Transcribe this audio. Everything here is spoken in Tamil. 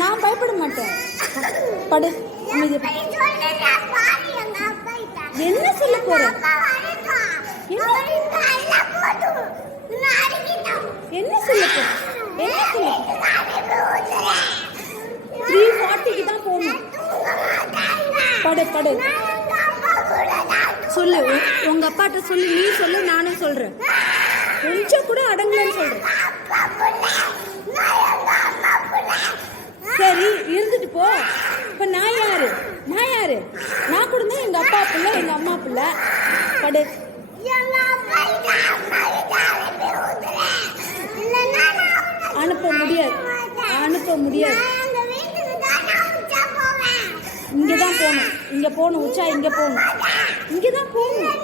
நான் பயப்பட மாட்டேன். படு. என்ன சொல்ல போற? என்ன சொல்ல போற? 3:40க்கு தான் போகணும். படு. சொல்லு, உங்க அப்பாட்ட சொல்லு. நீ சொல்லு, நானும் சொல்றேன். கொஞ்சம் கூட அடங்கலன்னு சொல்றேன். சரி, இருந்துட்டு போ. இப்ப நான் யாரு? நான் கூட தான் எங்க அப்பா பிள்ளை, எங்க அம்மா பிள்ளை. படு. அனுப்ப முடியாது. இங்கதான் போகணும். உச்சா இங்க போகணும். இங்கதான் போகணும்.